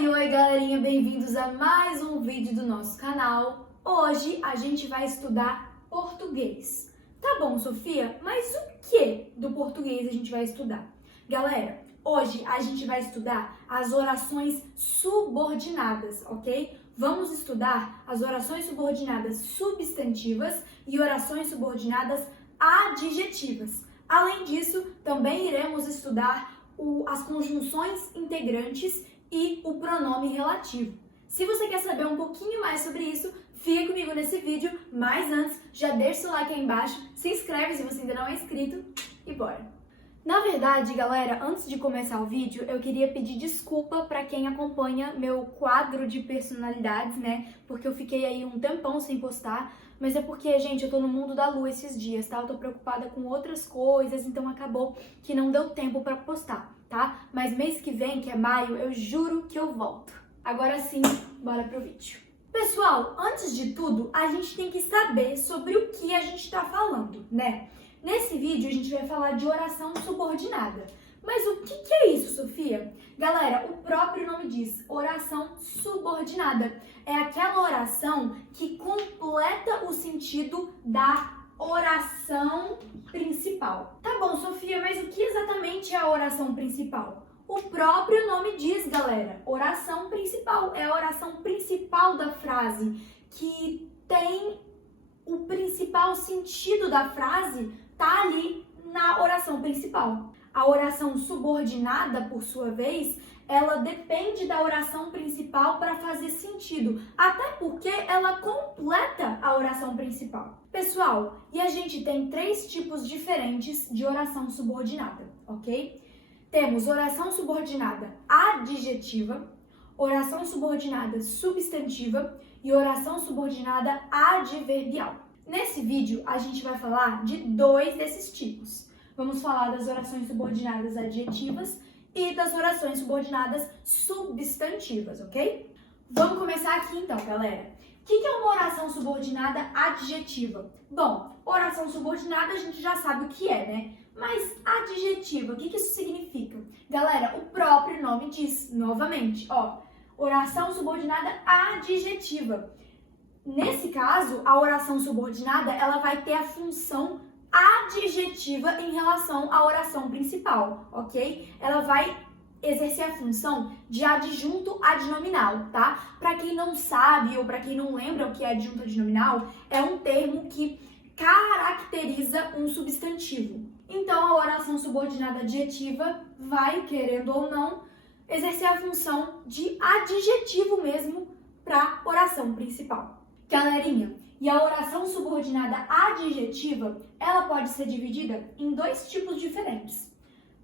Oi, galerinha, bem-vindos a mais um vídeo do nosso canal. Hoje a gente vai estudar português. Tá bom, Sofia, mas o que do português a gente vai estudar? Galera, hoje a gente vai estudar as orações subordinadas, ok? Vamos estudar as orações subordinadas substantivas e orações subordinadas adjetivas. Além disso, também iremos estudar as conjunções integrantes e o pronome relativo. Se você quer saber um pouquinho mais sobre isso, fica comigo nesse vídeo, mas antes, já deixa o seu like aí embaixo, se inscreve se você ainda não é inscrito e bora! Na verdade, galera, antes de começar o vídeo, eu queria pedir desculpa para quem acompanha meu quadro de personalidades, né? Porque eu fiquei aí um tempão sem postar, mas é porque, gente, eu tô no mundo da lua esses dias, tá? Eu tô preocupada com outras coisas, então acabou que não deu tempo para postar, tá? Mas mês que vem, que é maio, eu juro que eu volto. Agora sim, bora pro vídeo. Pessoal, antes de tudo, a gente tem que saber sobre o que a gente tá falando, né? Nesse vídeo a gente vai falar de oração subordinada. Mas o que é isso, Sofia? Galera, o próprio nome diz, oração subordinada. É aquela oração que completa o sentido da oração principal. Tá bom, Sofia, mas o que exatamente é a oração principal? O próprio nome diz, galera, oração principal. É a oração principal da frase, que tem o principal sentido da frase, tá ali na oração principal. A oração subordinada, por sua vez, ela depende da oração principal para fazer sentido, até porque ela completa a oração principal. Pessoal, e a gente tem 3 tipos diferentes de oração subordinada, ok? Temos oração subordinada adjetiva, oração subordinada substantiva e oração subordinada adverbial. Nesse vídeo, a gente vai falar de 2 desses tipos. Vamos falar das orações subordinadas adjetivas e das orações subordinadas substantivas, ok? Vamos começar aqui então, galera. O que é uma oração subordinada adjetiva? Bom, oração subordinada a gente já sabe o que é, né? Mas adjetiva, o que isso significa? Galera, o próprio nome diz, novamente, ó, oração subordinada adjetiva. Nesse caso, a oração subordinada, ela vai ter a função adjetiva em relação à oração principal, ok? Ela vai exercer a função de adjunto adnominal, tá? Para quem não sabe ou para quem não lembra o que é adjunto adnominal, é um termo que caracteriza um substantivo. Então, a oração subordinada adjetiva vai, querendo ou não, exercer a função de adjetivo mesmo para a oração principal. Galerinha, e a oração subordinada adjetiva, ela pode ser dividida em 2 tipos diferentes.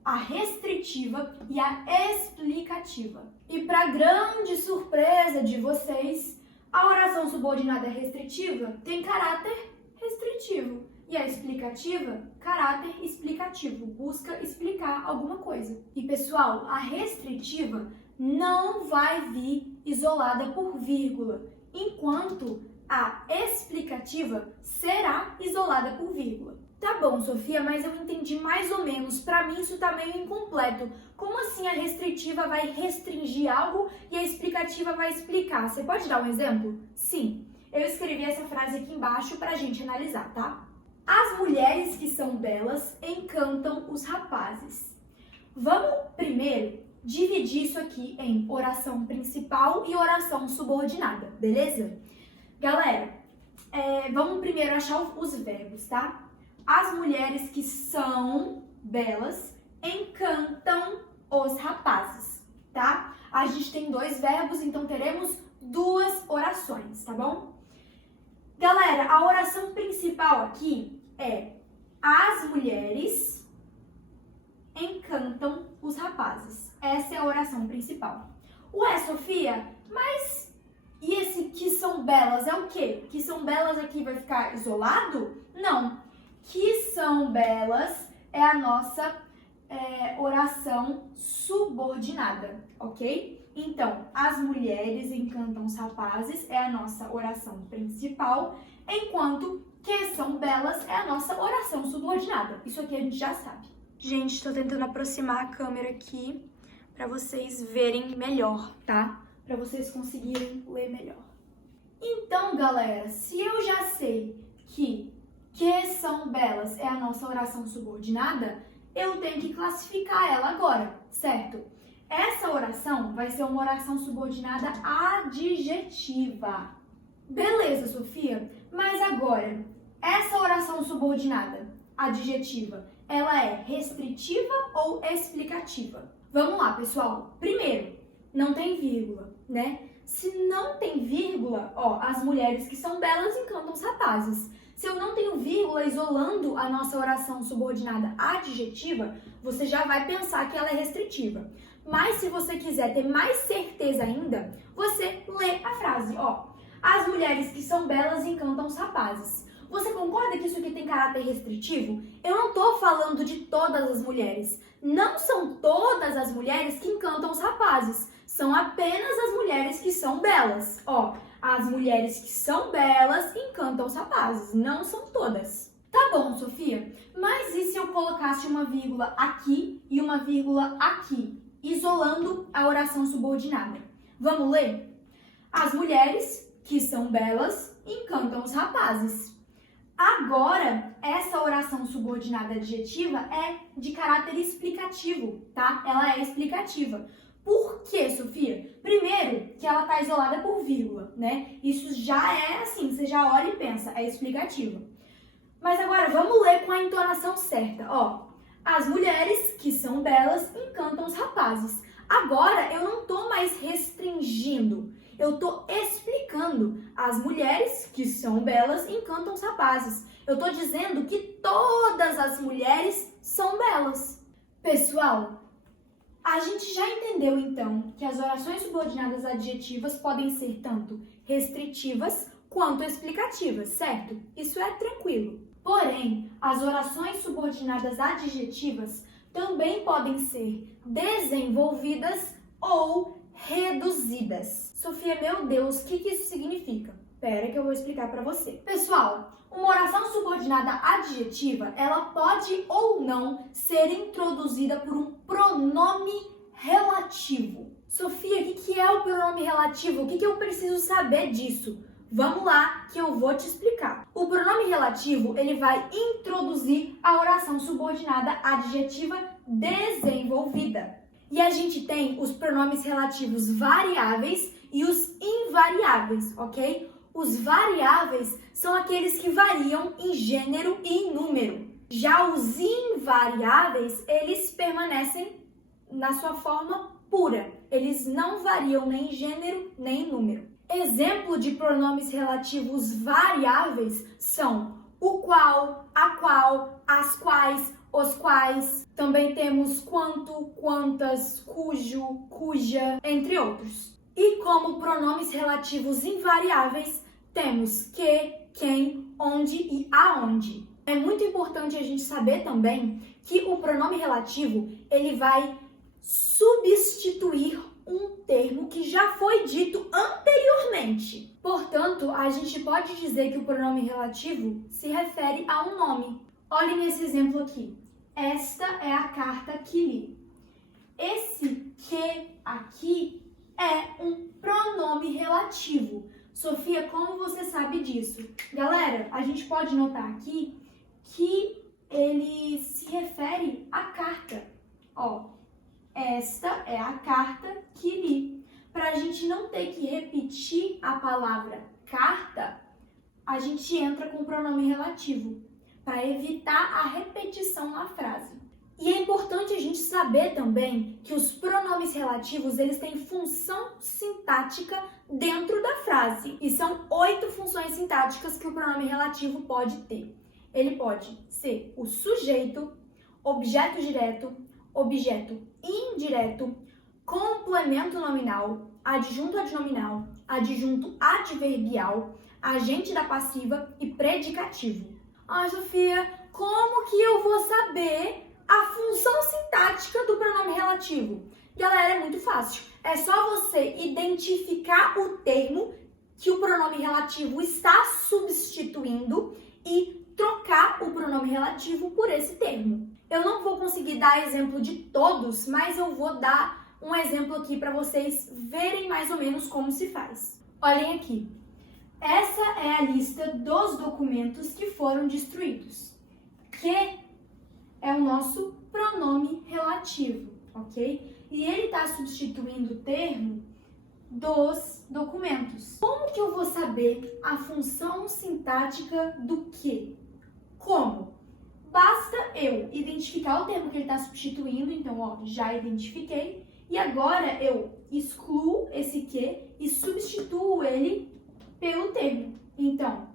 A restritiva e a explicativa. E para grande surpresa de vocês, a oração subordinada restritiva tem caráter restritivo. E a explicativa, caráter explicativo, busca explicar alguma coisa. E pessoal, a restritiva não vai vir isolada por vírgula, enquanto a explicativa será isolada por vírgula. Tá bom, Sofia, mas eu entendi mais ou menos. Pra mim isso tá meio incompleto. Como assim a restritiva vai restringir algo e a explicativa vai explicar? Você pode dar um exemplo? Sim, eu escrevi essa frase aqui embaixo pra gente analisar, tá? As mulheres que são belas encantam os rapazes. Vamos primeiro dividir isso aqui em oração principal e oração subordinada, beleza? Galera, vamos primeiro achar os verbos, tá? As mulheres que são belas encantam os rapazes, tá? A gente tem 2 verbos, então teremos 2 orações, tá bom? Galera, a oração principal aqui é as mulheres encantam os rapazes. Essa é a oração principal. Ué, Sofia, mas e esse que são belas é o quê? Que são belas aqui vai ficar isolado? Não. Que são belas é a nossa oração subordinada, ok? Então, as mulheres encantam os rapazes é a nossa oração principal, enquanto que são belas é a nossa oração subordinada. Isso aqui a gente já sabe. Gente, tô tentando aproximar a câmera aqui para vocês verem melhor, tá? Para vocês conseguirem ler melhor. Então, galera, se eu já sei que são belas é a nossa oração subordinada, eu tenho que classificar ela agora, certo? Essa oração vai ser uma oração subordinada adjetiva. Beleza, Sofia, mas agora, essa oração subordinada adjetiva, ela é restritiva ou explicativa? Vamos lá, pessoal. Primeiro, não tem vírgula, né? Se não tem vírgula, ó, as mulheres que são belas encantam os rapazes. Se eu não tenho vírgula isolando a nossa oração subordinada adjetiva, você já vai pensar que ela é restritiva. Mas se você quiser ter mais certeza ainda, você lê a frase, ó. As mulheres que são belas encantam os rapazes. Você concorda que isso aqui tem caráter restritivo? Eu não tô falando de todas as mulheres. Não são todas as mulheres que encantam os rapazes. São apenas as mulheres que são belas. Ó, as mulheres que são belas encantam os rapazes. Não são todas. Tá bom, Sofia, mas e se eu colocasse uma vírgula aqui e uma vírgula aqui, isolando a oração subordinada? Vamos ler? As mulheres que são belas encantam os rapazes. Agora, essa oração subordinada adjetiva é de caráter explicativo, tá? Ela é explicativa. Por quê, Sofia? Primeiro, que ela tá isolada por vírgula, né? Isso já é assim, você já olha e pensa, é explicativa. Mas agora, vamos ler com a entonação certa, ó. As mulheres que são belas encantam os rapazes. Agora, eu não tô mais restringindo, eu tô explicando. As mulheres que são belas encantam os rapazes. Eu tô dizendo que todas as mulheres são belas. Pessoal, a gente já entendeu então que as orações subordinadas adjetivas podem ser tanto restritivas quanto explicativas, certo? Isso é tranquilo. Porém, as orações subordinadas adjetivas também podem ser desenvolvidas ou reduzidas. Sofia, meu Deus, o que isso significa? Espera que eu vou explicar para você. Pessoal, uma oração subordinada adjetiva, ela pode ou não ser introduzida por um pronome relativo. Sofia, o que é o pronome relativo? O que eu preciso saber disso? Vamos lá que eu vou te explicar. O pronome relativo, ele vai introduzir a oração subordinada adjetiva desenvolvida. E a gente tem os pronomes relativos variáveis e os invariáveis, ok? Os variáveis são aqueles que variam em gênero e em número. Já os invariáveis, eles permanecem na sua forma pura. Eles não variam nem em gênero nem em número. Exemplo de pronomes relativos variáveis são o qual, a qual, as quais, os quais. Também temos quanto, quantas, cujo, cuja, entre outros. E como pronomes relativos invariáveis, temos que, quem, onde e aonde. É muito importante a gente saber também que o pronome relativo, ele vai substituir um termo que já foi dito anteriormente. Portanto, a gente pode dizer que o pronome relativo se refere a um nome. Olhem esse exemplo aqui. Esta é a carta que li. Esse que aqui é um pronome relativo. Sofia, como você sabe disso? Galera, a gente pode notar aqui que ele se refere à carta. Ó, esta é a carta que li. Para a gente não ter que repetir a palavra carta, a gente entra com o pronome relativo, para evitar a repetição na frase. E é importante a gente saber também que os pronomes relativos, eles têm função sintática dentro da frase. E são 8 funções sintáticas que o pronome relativo pode ter. Ele pode ser o sujeito, objeto direto, objeto indireto, complemento nominal, adjunto adnominal, adjunto adverbial, agente da passiva e predicativo. Ah, Sofia, como que eu vou saber a função sintática do pronome relativo? Galera, é muito fácil. É só você identificar o termo que o pronome relativo está substituindo e trocar o pronome relativo por esse termo. Eu não vou conseguir dar exemplo de todos, mas eu vou dar um exemplo aqui para vocês verem mais ou menos como se faz. Olhem aqui. Essa é a lista dos documentos que foram destruídos. Que é o nosso pronome relativo, ok? E ele está substituindo o termo dos documentos. Como que eu vou saber a função sintática do que? Como? Basta eu identificar o termo que ele está substituindo, então, ó, já identifiquei, e agora eu excluo esse que e substituo ele pelo termo. Então,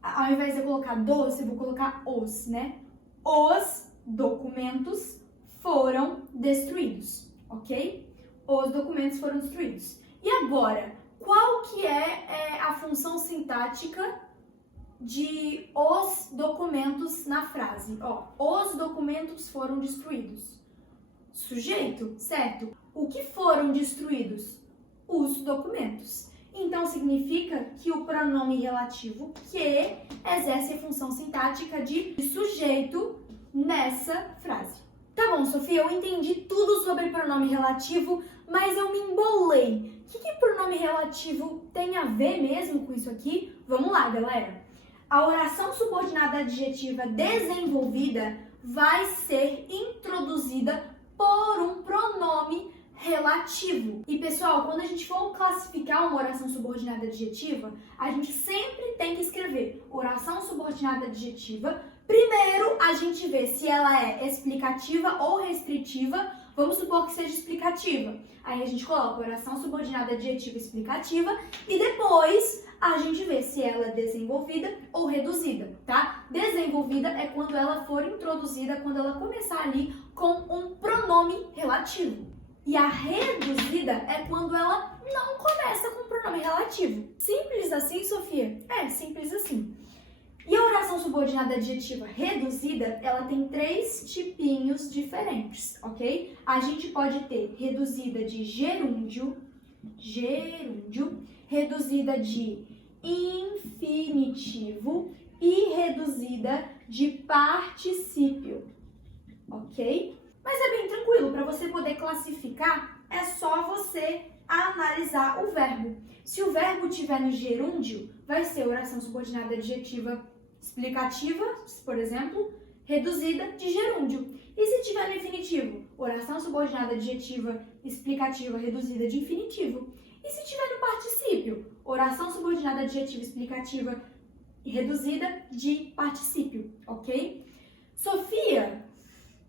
ao invés de eu colocar dos, eu vou colocar os, né? Os documentos foram destruídos, ok? Os documentos foram destruídos. E agora, qual que é a função sintática de os documentos na frase? Ó, os documentos foram destruídos. Sujeito, certo? O que foram destruídos? Os documentos. Então, significa que o pronome relativo que exerce a função sintática de sujeito nessa frase. Tá bom, Sofia, eu entendi tudo sobre pronome relativo, mas eu me embolei. O que pronome relativo tem a ver mesmo com isso aqui? Vamos lá, galera. A oração subordinada adjetiva desenvolvida vai ser introduzida por um pronome relativo. E, pessoal, quando a gente for classificar uma oração subordinada adjetiva, a gente sempre tem que escrever oração subordinada adjetiva. Primeiro, a gente vê se ela é explicativa ou restritiva. Vamos supor que seja explicativa. Aí a gente coloca oração subordinada adjetiva explicativa e depois a gente vê se ela é desenvolvida ou reduzida, tá? Desenvolvida é quando ela for introduzida, quando ela começar ali com um pronome relativo. E a reduzida é quando ela não começa com pronome relativo. Simples assim, Sofia? É, simples assim. E a oração subordinada adjetiva reduzida, ela tem 3 tipinhos diferentes, ok? A gente pode ter reduzida de gerúndio, reduzida de infinitivo e reduzida de particípio, ok? Mas é bem tranquilo, para você poder classificar, é só você analisar o verbo. Se o verbo estiver no gerúndio, vai ser oração subordinada adjetiva explicativa, por exemplo, reduzida de gerúndio. E se estiver no infinitivo, oração subordinada adjetiva explicativa reduzida de infinitivo. E se estiver no particípio, oração subordinada adjetiva explicativa reduzida de particípio, ok? Sofia,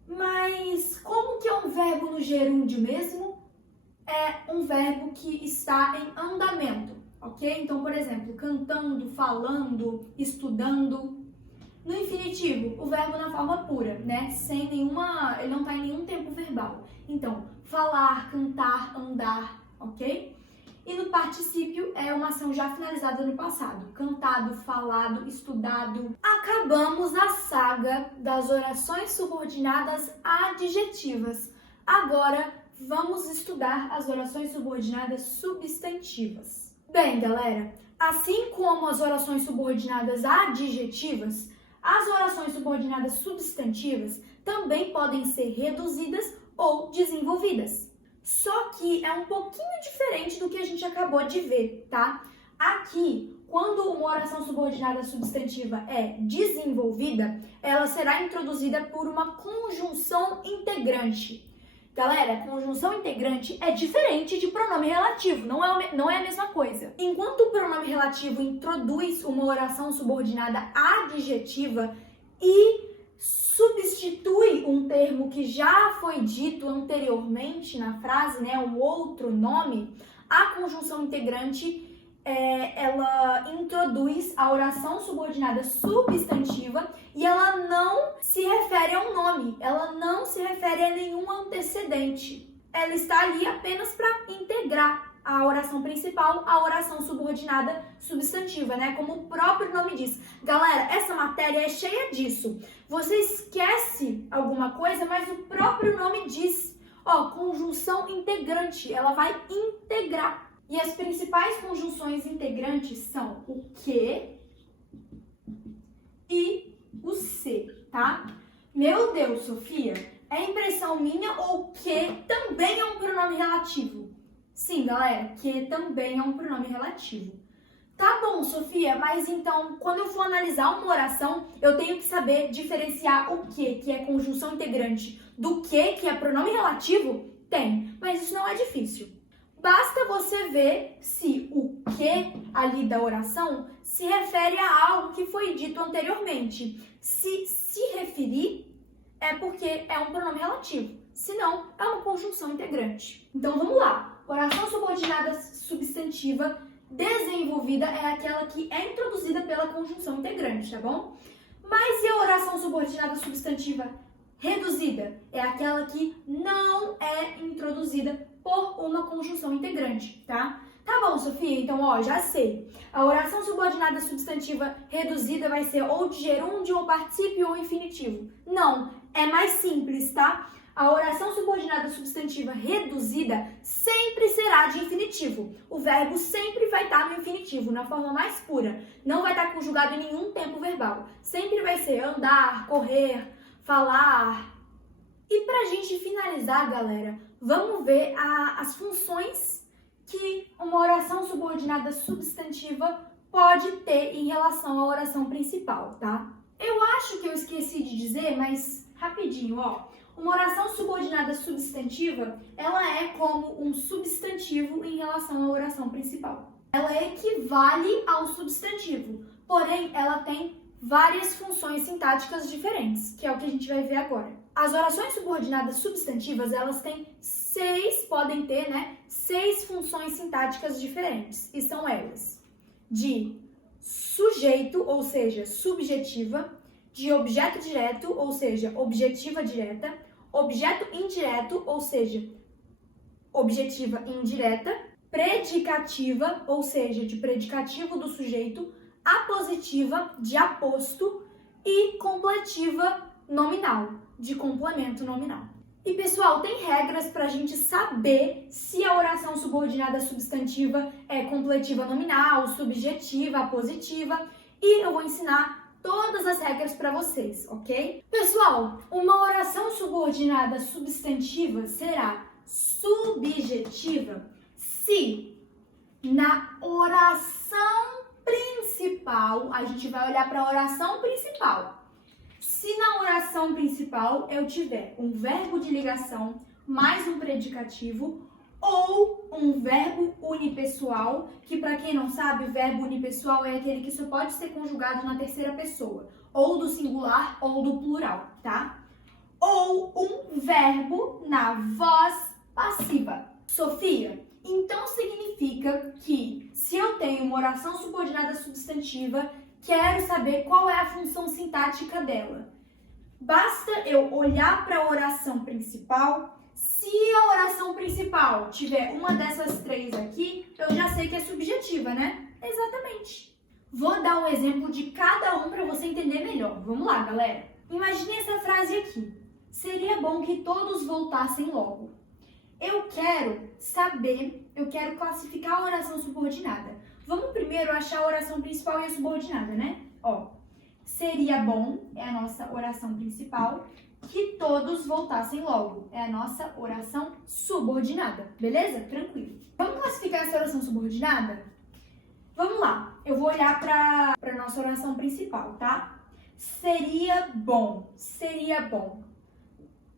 mas como que é um verbo no gerúndio mesmo? É um verbo que está em andamento, ok? Então, por exemplo, cantando, falando, estudando. No infinitivo, o verbo na forma pura, né? Sem nenhuma... ele não está em nenhum tempo verbal. Então, falar, cantar, andar, ok? E no particípio é uma ação já finalizada no passado. Cantado, falado, estudado. Acabamos a saga das orações subordinadas adjetivas. Agora, vamos estudar as orações subordinadas substantivas. Bem, galera, assim como as orações subordinadas adjetivas, as orações subordinadas substantivas também podem ser reduzidas ou desenvolvidas. Só que é um pouquinho diferente do que a gente acabou de ver, tá? Aqui, quando uma oração subordinada substantiva é desenvolvida, ela será introduzida por uma conjunção integrante. Galera, conjunção integrante é diferente de pronome relativo, não é a mesma coisa. Enquanto o pronome relativo introduz uma oração subordinada adjetiva e substitui um termo que já foi dito anteriormente na frase, né, um outro nome, a conjunção integrante ela introduz a oração subordinada substantiva e ela não se refere a um nome, ela não se refere a nenhum antecedente. Ela está ali apenas para integrar a oração principal à oração subordinada substantiva, né? Como o próprio nome diz. Galera, essa matéria é cheia disso. Você esquece alguma coisa, mas o próprio nome diz. Ó, conjunção integrante, ela vai integrar. E as principais conjunções integrantes são o que e o se, tá? Meu Deus, Sofia, é impressão minha ou que também é um pronome relativo? Sim, galera, que também é um pronome relativo. Tá bom, Sofia, mas então, quando eu for analisar uma oração, eu tenho que saber diferenciar o que é conjunção integrante, do que é pronome relativo? Tem, mas isso não é difícil. Basta você ver se o que ali da oração se refere a algo que foi dito anteriormente. Se referir, é porque é um pronome relativo. Se não, é uma conjunção integrante. Então, vamos lá. Oração subordinada substantiva desenvolvida é aquela que é introduzida pela conjunção integrante, tá bom? Mas e a oração subordinada substantiva reduzida? É aquela que não é introduzida por uma conjunção integrante, tá? Tá bom, Sofia, então, ó, já sei. A oração subordinada substantiva reduzida vai ser ou de gerúndio, ou particípio, ou infinitivo. Não, é mais simples, tá? A oração subordinada substantiva reduzida sempre será de infinitivo. O verbo sempre vai estar no infinitivo, na forma mais pura. Não vai estar conjugado em nenhum tempo verbal. Sempre vai ser andar, correr, falar. E pra gente finalizar, galera, vamos ver as funções que uma oração subordinada substantiva pode ter em relação à oração principal, tá? Eu acho que eu esqueci de dizer, mas rapidinho, ó. Uma oração subordinada substantiva, ela é como um substantivo em relação à oração principal. Ela equivale ao substantivo, porém ela tem várias funções sintáticas diferentes, que é o que a gente vai ver agora. As orações subordinadas substantivas, elas têm podem ter, seis funções sintáticas diferentes, e são elas: de sujeito, ou seja, subjetiva, de objeto direto, ou seja, objetiva direta, objeto indireto, ou seja, objetiva indireta, predicativa, ou seja, de predicativo do sujeito, apositiva, de aposto, e completiva nominal, de complemento nominal. E, pessoal, tem regras para a gente saber se a oração subordinada substantiva é completiva nominal, subjetiva, apositiva, e eu vou ensinar todas as regras para vocês, ok? Pessoal, uma oração subordinada substantiva será subjetiva se na oração principal, a gente vai olhar para a oração principal. Se na oração principal eu tiver um verbo de ligação mais um predicativo ou um verbo unipessoal, que para quem não sabe, o verbo unipessoal é aquele que só pode ser conjugado na terceira pessoa, ou do singular ou do plural, tá? Ou um verbo na voz passiva. Sofia, então significa que se eu tenho uma oração subordinada substantiva, quero saber qual é a função sintática dela. Basta eu olhar para a oração principal. Se a oração principal tiver uma dessas três aqui, eu já sei que é subjetiva, né? Exatamente. Vou dar um exemplo de cada um para você entender melhor. Vamos lá, galera. Imagine essa frase aqui. Seria bom que todos voltassem logo. Eu quero classificar a oração subordinada. Vamos primeiro achar a oração principal e a subordinada, né? Ó, seria bom, é a nossa oração principal, que todos voltassem logo. É a nossa oração subordinada, beleza? Tranquilo. Vamos classificar essa oração subordinada? Vamos lá, eu vou olhar para a nossa oração principal, tá? Seria bom, seria bom.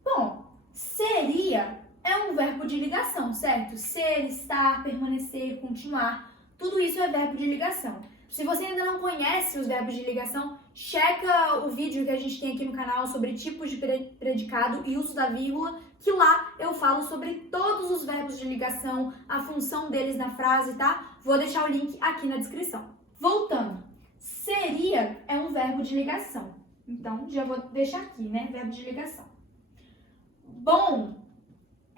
Bom, seria é um verbo de ligação, certo? Ser, estar, permanecer, continuar, tudo isso é verbo de ligação. Se você ainda não conhece os verbos de ligação, checa o vídeo que a gente tem aqui no canal sobre tipos de predicado e uso da vírgula, que lá eu falo sobre todos os verbos de ligação, a função deles na frase, tá? Vou deixar o link aqui na descrição. Voltando, seria é um verbo de ligação. Então, já vou deixar aqui, né? Verbo de ligação. Bom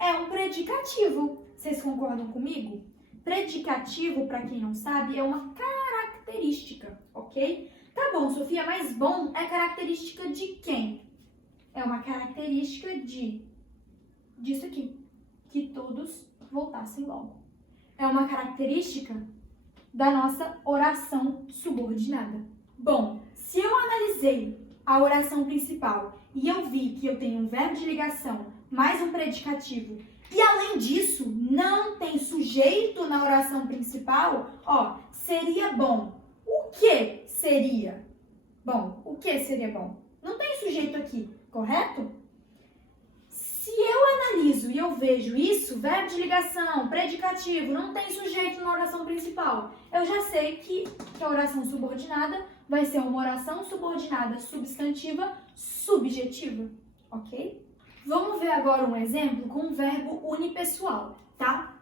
é um predicativo. Vocês concordam comigo? Predicativo, para quem não sabe, é uma característica, ok? Tá bom, Sofia, mas bom é característica de quem? É uma característica disso aqui, que todos voltassem logo. É uma característica da nossa oração subordinada. Bom, se eu analisei a oração principal e eu vi que eu tenho um verbo de ligação mais um predicativo, e além disso, não tem sujeito na oração principal, seria bom. O que seria bom? O que seria bom? Não tem sujeito aqui, correto? Se eu analiso e eu vejo isso, verbo de ligação, predicativo, não tem sujeito na oração principal, eu já sei que a oração subordinada vai ser uma oração subordinada substantiva subjetiva, ok? Vamos ver agora um exemplo com um verbo unipessoal, tá?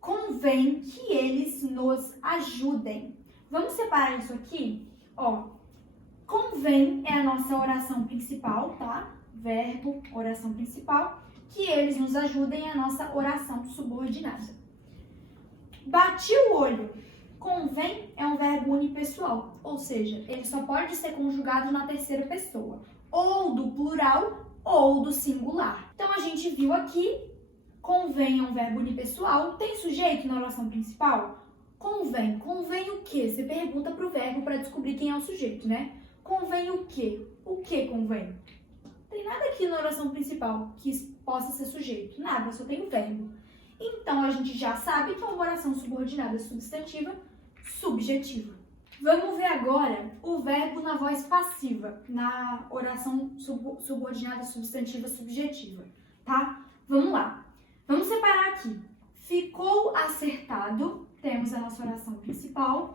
Convém que eles nos ajudem. Vamos separar isso aqui? Convém é a nossa oração principal, tá? Verbo, oração principal. Que eles nos ajudem é a nossa oração subordinada. Bati o olho. Convém é um verbo unipessoal, ou seja, ele só pode ser conjugado na terceira pessoa, ou do plural ou do singular. Então, a gente viu aqui, convém é um verbo unipessoal. Tem sujeito na oração principal? Convém. Convém o quê? Você pergunta para o verbo para descobrir quem é o sujeito, né? Convém o quê? O que convém? Não tem nada aqui na oração principal que possa ser sujeito. Nada, só tem o verbo. Então, a gente já sabe que é uma oração subordinada substantiva subjetiva. Vamos ver agora o verbo na voz passiva, na oração subordinada substantiva subjetiva, tá? Vamos lá. Vamos separar aqui. Ficou acertado, temos a nossa oração principal,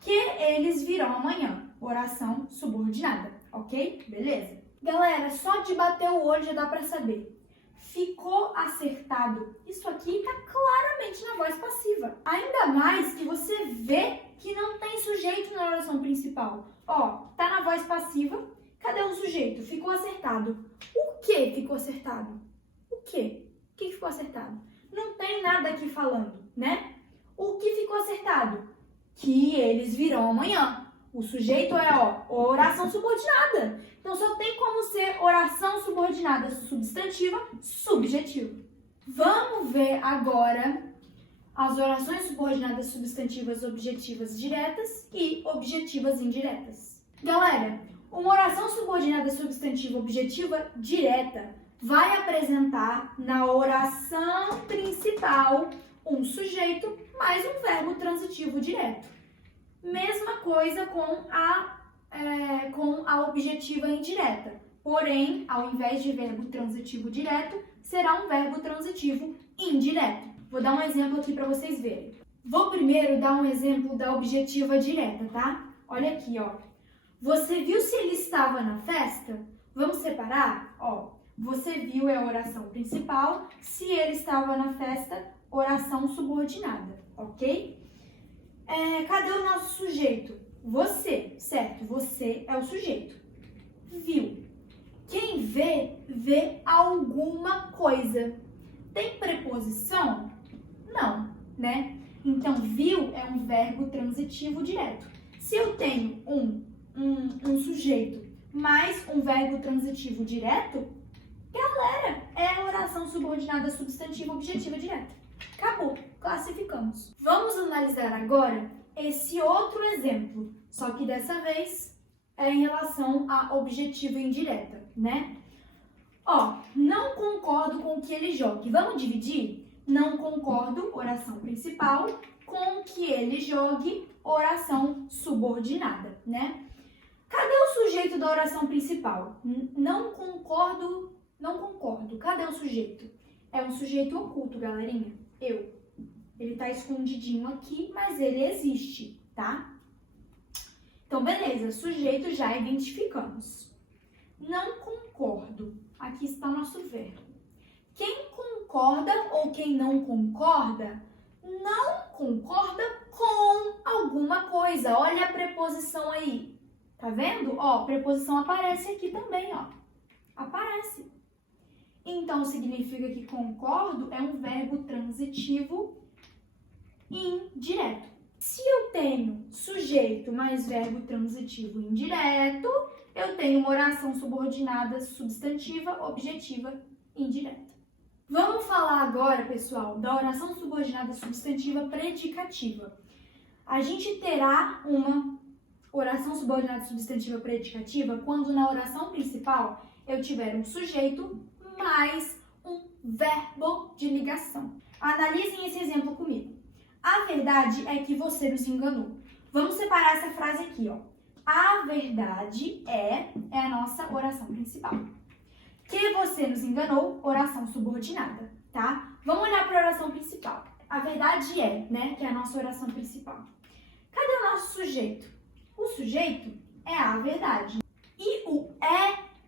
que eles virão amanhã. Oração subordinada, ok? Beleza? Galera, só de bater o olho já dá pra saber. Ficou acertado. Isso aqui tá claramente na voz passiva. Ainda mais que você vê que não tem sujeito na oração principal. Tá na voz passiva. Cadê o sujeito? Ficou acertado. O que ficou acertado? O que? O que ficou acertado? Não tem nada aqui falando, né? O que ficou acertado? Que eles virão amanhã. O sujeito é, oração subordinada. Então, só tem como ser oração subordinada substantiva subjetiva. Vamos ver agora as orações subordinadas substantivas objetivas diretas e objetivas indiretas. Galera, uma oração subordinada substantiva objetiva direta vai apresentar na oração principal um sujeito mais um verbo transitivo direto. Mesma coisa com a objetiva indireta. Porém, ao invés de verbo transitivo direto, será um verbo transitivo indireto. Vou dar um exemplo aqui para vocês verem. Vou primeiro dar um exemplo da objetiva direta, tá? Olha aqui, Você viu se ele estava na festa? Vamos separar? Você viu é a oração principal. Se ele estava na festa, oração subordinada, ok? Cadê o nosso sujeito? Você, certo? Você é o sujeito. Viu. Quem vê, vê alguma coisa. Tem preposição? Não, né? Então, viu é um verbo transitivo direto. Se eu tenho um sujeito mais um verbo transitivo direto, galera, é a oração subordinada substantiva objetiva direta. Acabou, classificamos. Vamos analisar agora esse outro exemplo, só que dessa vez é em relação à objetiva indireta, né? Não concordo com que ele jogue. Vamos dividir? Não concordo, oração principal, com que ele jogue, oração subordinada, né? Cadê o sujeito da oração principal? Não concordo. Cadê o sujeito? É um sujeito oculto, galerinha. Ele tá escondidinho aqui, mas ele existe, tá? Então, beleza. Sujeito já identificamos. Não concordo. Aqui está o nosso verbo. Quem concorda ou quem não concorda com alguma coisa. Olha a preposição aí. Tá vendo? Preposição aparece aqui também, Aparece. Então, significa que concordo é um verbo transitivo indireto. Se eu tenho sujeito mais verbo transitivo indireto, eu tenho uma oração subordinada substantiva objetiva indireta. Vamos falar agora, pessoal, da oração subordinada substantiva predicativa. A gente terá uma oração subordinada substantiva predicativa quando na oração principal eu tiver um sujeito mais um verbo de ligação. Analisem esse exemplo comigo. A verdade é que você nos enganou. Vamos separar essa frase aqui, ó. A verdade é a nossa oração principal. Que você nos enganou, oração subordinada, tá? Vamos olhar para a oração principal. A verdade é, né, que é a nossa oração principal. Cadê o nosso sujeito? O sujeito é a verdade. E o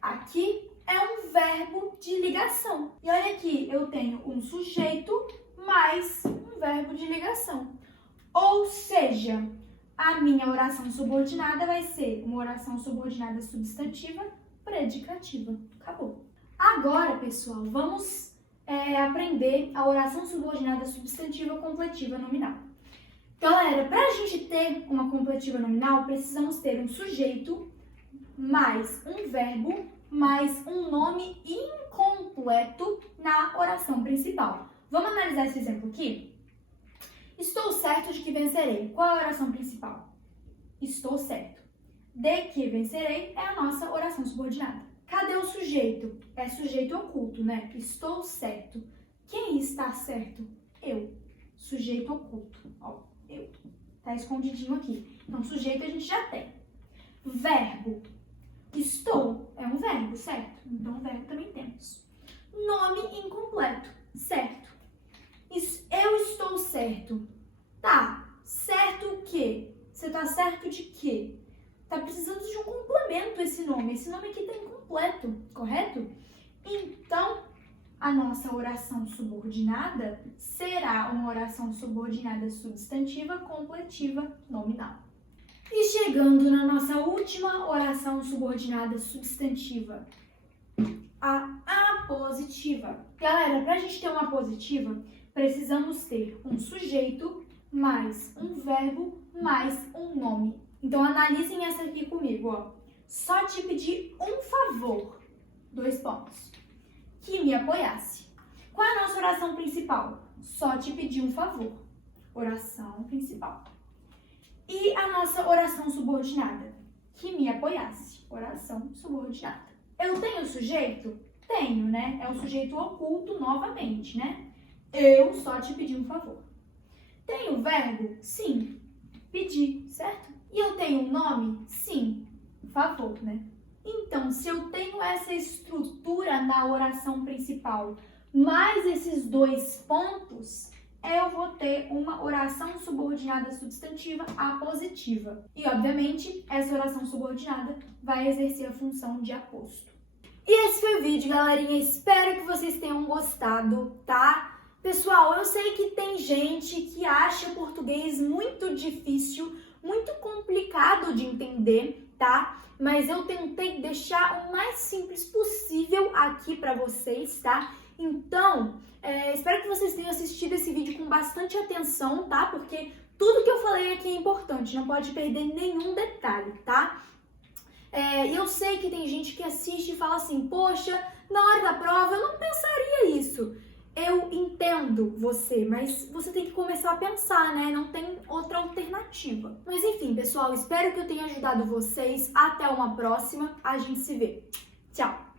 aqui é um verbo de ligação. E olha aqui, eu tenho um sujeito mais um verbo de ligação. Ou seja, a minha oração subordinada vai ser uma oração subordinada substantiva predicativa. Acabou. Agora, pessoal, vamos aprender a oração subordinada substantiva completiva nominal. Galera, para a gente ter uma completiva nominal, precisamos ter um sujeito mais um verbo mais um nome incompleto na oração principal. Vamos analisar esse exemplo aqui? Estou certo de que vencerei. Qual é a oração principal? Estou certo. De que vencerei é a nossa oração subordinada. Cadê o sujeito? É sujeito oculto, né? Estou certo. Quem está certo? Eu. Sujeito oculto. Ó, eu. Tá escondidinho aqui. Então, sujeito a gente já tem. Verbo. Estou é um verbo, certo? Então, verbo também temos. Nome incompleto, certo? Eu estou certo. Tá, certo o quê? Você tá certo de quê? Tá precisando de um complemento esse nome. Esse nome aqui tá incompleto, correto? Então, a nossa oração subordinada será uma oração subordinada substantiva completiva nominal. E chegando na nossa última oração subordinada substantiva, a apositiva. Galera, para a gente ter uma apositiva, precisamos ter um sujeito mais um verbo mais um nome. Então, analisem essa aqui comigo, ó. Só te pedi um favor, 2 pontos, que me apoiasse. Qual é a nossa oração principal? Só te pedi um favor, oração principal. E a nossa oração subordinada? Que me apoiasse, oração subordinada. Eu tenho sujeito? Tenho, né? É o sujeito oculto novamente, né? Eu só te pedi um favor. Tenho verbo? Sim. Pedir, certo? E eu tenho um nome? Sim. Favor, né? Então, se eu tenho essa estrutura na oração principal, mais esses 2 pontos, eu vou ter uma oração subordinada substantiva apositiva. E, obviamente, essa oração subordinada vai exercer a função de aposto. E esse foi o vídeo, galerinha. Espero que vocês tenham gostado, tá? Pessoal, eu sei que tem gente que acha português muito difícil, muito complicado de entender, tá? Mas eu tentei deixar o mais simples possível aqui para vocês, tá? Então, espero que vocês tenham assistido esse vídeo com bastante atenção, tá? Porque tudo que eu falei aqui é importante, não pode perder nenhum detalhe, tá? E eu sei que tem gente que assiste e fala assim, poxa, na hora da prova eu não pensaria isso. Eu entendo você, mas você tem que começar a pensar, né? Não tem outra alternativa. Mas enfim, pessoal, espero que eu tenha ajudado vocês. Até uma próxima. A gente se vê. Tchau!